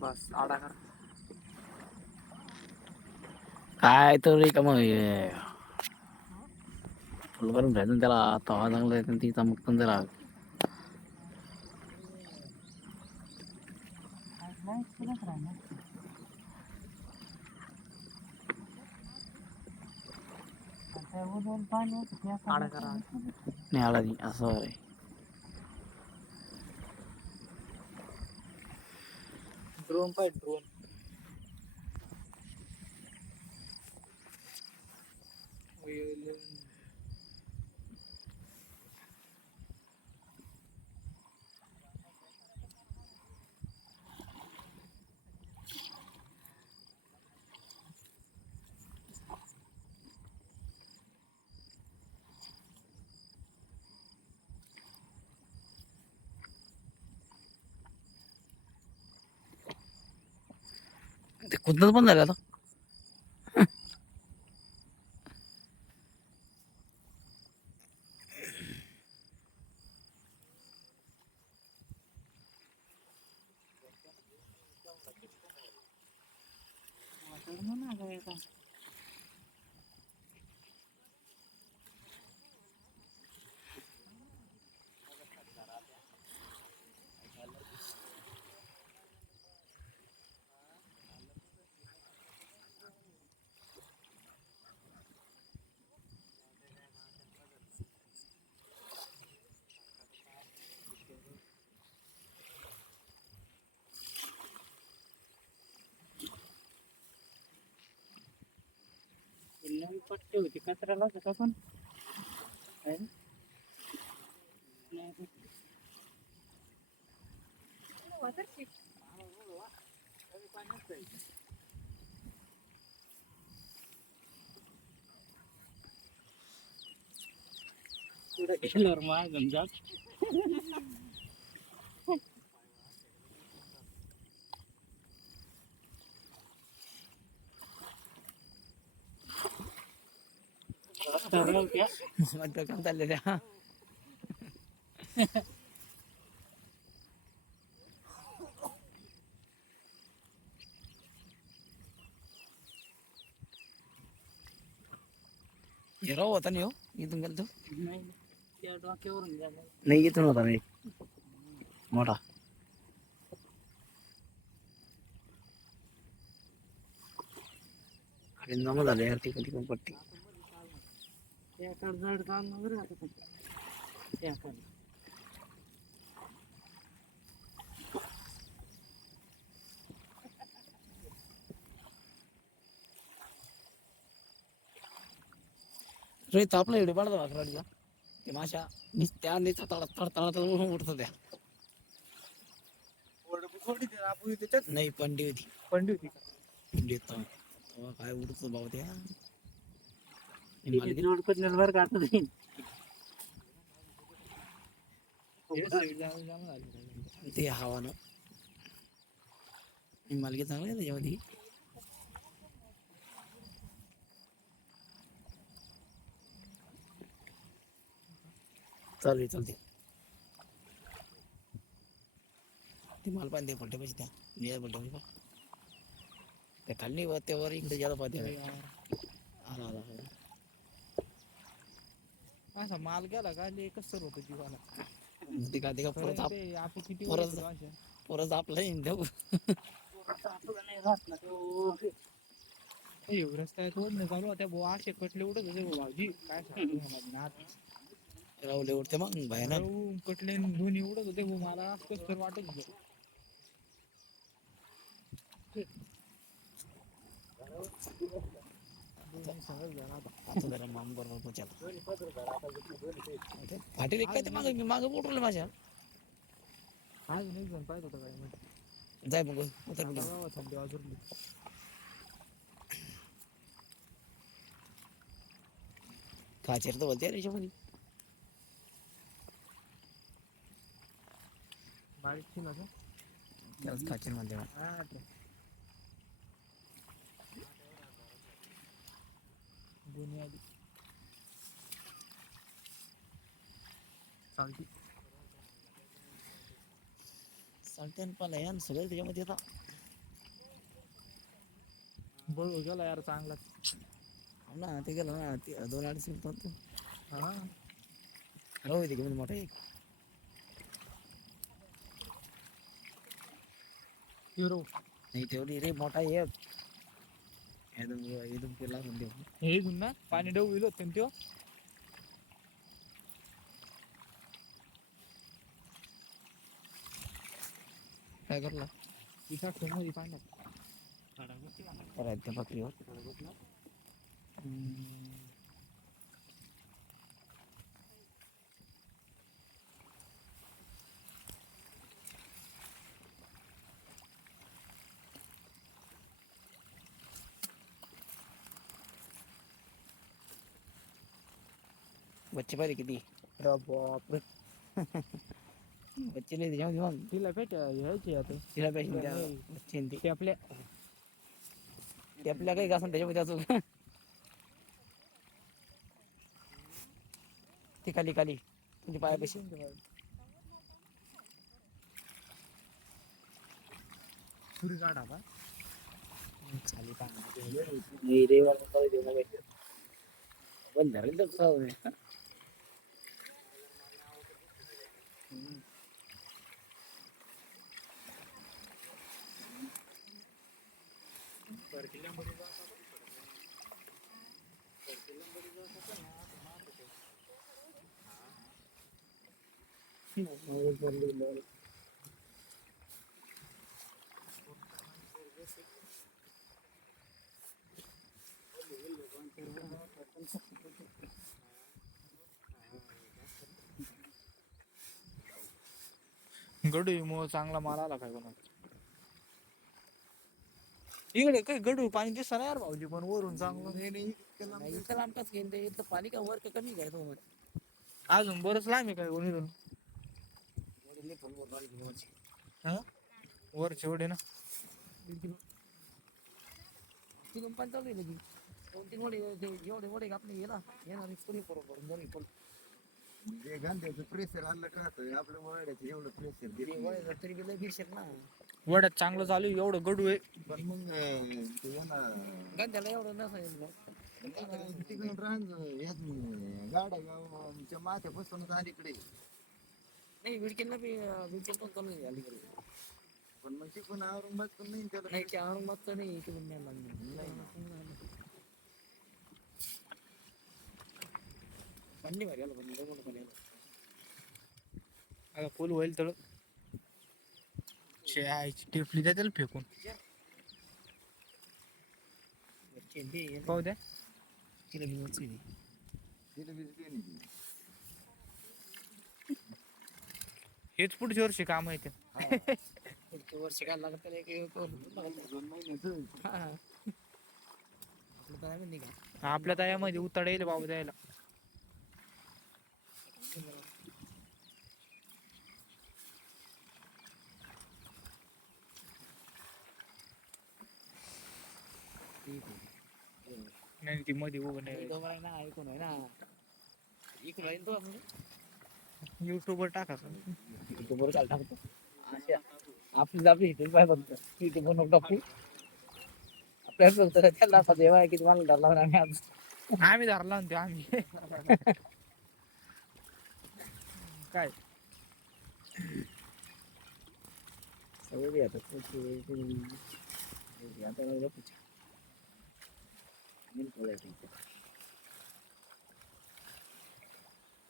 बस आडा कर. काय तो रे का मग फुल करून घ्यायचं त्याला तवा चांगला येतं ती चमकतं त्याला. आडा करा. नाही आला नाही असं रे. ड्रोन पाय ड्रोन. ते कुदनच पण झालं आता. नवी पट्टी होती कचऱ्याला होता पण पुढे गेल्यावर मागून जात. काम चाललेल्या. हिराव होता नाही हो इथून गेलो. नाही त्या डोक्यावरून गेला. नाही इथून होता नाही मोठा. आणि जमा झाले यार तिकडे पट्टी. त्याकडे जड काम वगैरे आता त्याकडे रे तापला एवढे पडतो भाकरवाडीचा ते माशा त्या तळतळत उठत त्या. नाही पंडी होती. पंडी होती पंडी तेव्हा काय उडतो भाऊ त्या. जोड करण्याला बरं का आता ते हवानं मालकी चांगलं आहे त्याच्यामध्ये. चालते चालते ते माल पाणी पलटे पाहिजे त्या निळ्या पलटे पाहिजे त्या खाली त्यावर इकडे ज्यादा पाहिजे. आला आला असा माल गेला का एकच सर होतं जीवाला. ते का परत आपण किती परत आपला देऊ आपलं नाही राहत ना तो रस्त्यात ओढणं चालू होत्या भाऊ असे कटले उडत होते भाऊजी काय सांगतो रावले उडते मग भयानक कटले दोन्ही उडत होते भाऊ मला कस तर वाटत होतं. माम बरोबर पोचायला फाटेल काय ते मागे मागं उठवलं माझ्या. आज नाही जण पाहिजे होतं काय म्हणजे जाय मग थंडी वाजवली. खाचेर तर बोलते याच्यामध्ये बारीकची ना त्यालाच खाचेर म्हणते. दोन्ही आधी चालती चालते पाला या सगळं त्याच्यामध्ये येतात. बळ गेला यार चांगला. हो ना ते गेलं ना ते 2-2.5 मिनिट हा राहू दे की मोठा एक हिरो नाही तेवढी रे मोठा एक एकदम केला म्हणते हे इथून ना पाणी डवलं होतं त्यो. काय करला तिचा मध्ये पाण्यात करायचं त्या बकरीवर बच्चे पाहिजे किती बापरे. बच्चे नाही त्याच्यामध्ये मग तिला पेट घ्यायची आता तिला पाहिजे त्या बच्चे ते आपल्या ते आपल्या काही घासून त्याच्यामध्ये असं ती खाली खाली तुमच्या पायापाशी पुरी काढा का खाली नाही रे पण धरेल तर कसं गडू मग चांगला माल आला काय कोणा इकडे काही गडू पाणी दिसत नाही यार भाऊजी पण वरून चांगलं इथं लांबच घेऊन ते इथलं पाणी का वर का कमी काय तो अजून बरंच लांब आहे काय कोणी वर शेवडे ना ती कंपनी चालू आहे लगी 2-3 वडे एवढे वडे आपले गेला येणार कोणी बरोबर दोन्ही पण जे गांध्याचं प्रेशर आणलं का आपल्या वळायचं एवढं प्रेशर वडे तरी गेलं गिरशेत ना वड्यात चांगलं चालू आहे, एवढं गडू आहे पण मग ते गांध्याला एवढं नसायचं तिकडून रान गाड्या गावच्या माथ्यापासूनच अलीकडे नाही विडकेला बी विडकेल पण चालू आहे अलीकडे पण मग तिकडून औरंगाबाद पण नाही त्याला नाही ते औरंगाबादचं नाही इकडून नाही लागणार पाणी भारी आलं पण लय मोठं पाणी आलं आता फुल होईल तर टिपली द्या त्याला फेकून पाहू द्या तिला बी वरची आहे. तिला वीज बी नाही. हेच पुढच्या वर्षी काम आहे ते पुढच्या वर्षी काय लागत त्याला एक 2 महिन्याचं हा आपलं तर आहे नाही का आपल्या तयामध्ये उतार येईल बाबा द्यायला नाही ती मध्ये उभं नाही ना ऐकून आहे ना इकडून आहे तो आपण युट्यूबवर टाका तो बरं चाल टाकतो आपली आपली हिथून पाय बघतो तिथे बनवून टाकू आपल्याला बघतो त्याला दाखवा देवा की तुम्हाला डर लागला आम्ही आज आम्ही धरला म्हणतो आम्ही काय सगळे आता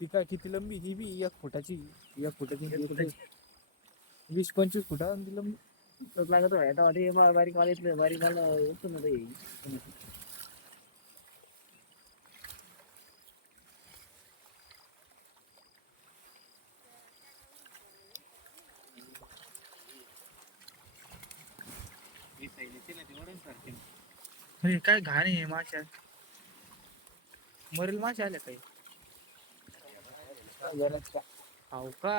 ती काय किती लंबी ही बी 1 फुटाची 20-25 फुटा ती लंबी लागत आहे बारीक माल बारीक माल उचलून मध्ये हे काय घाण आहे माशा मरेल माशा आल्या काही हो का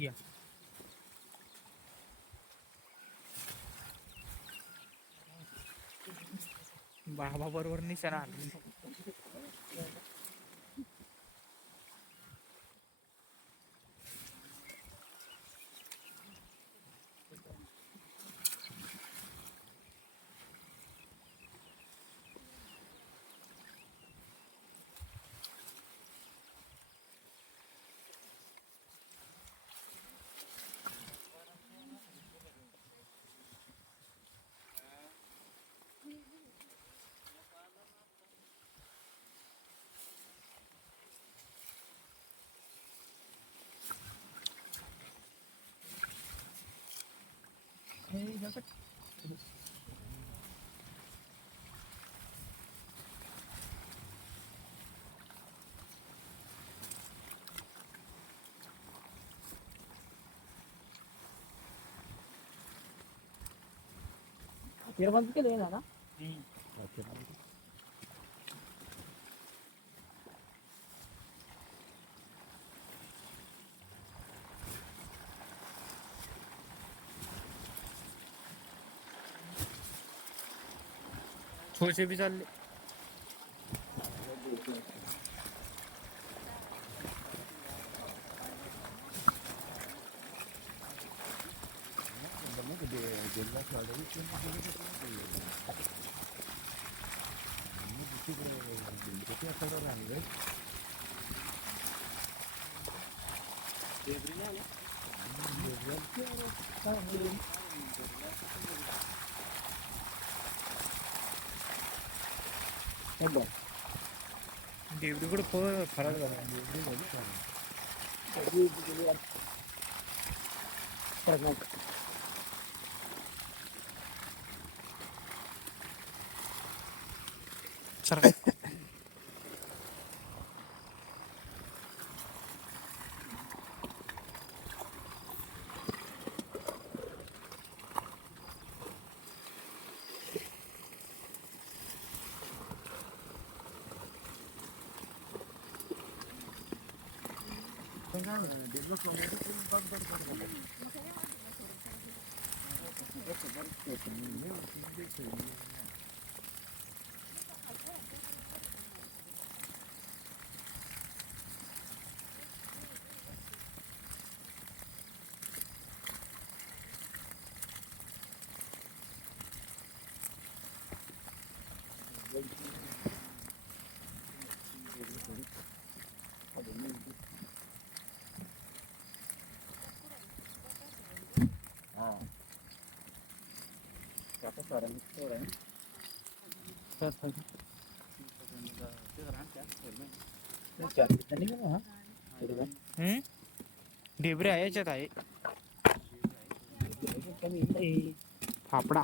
या बाबा बरोबर निशाणा आणला. फिर बंद केलं ना. छोटे बी चालले. देवडीकडे खराब झाला. सर ढेबरे आहे याच्यात आहे. फापडा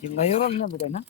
जिंगा येऊन ना बुद्धा ना.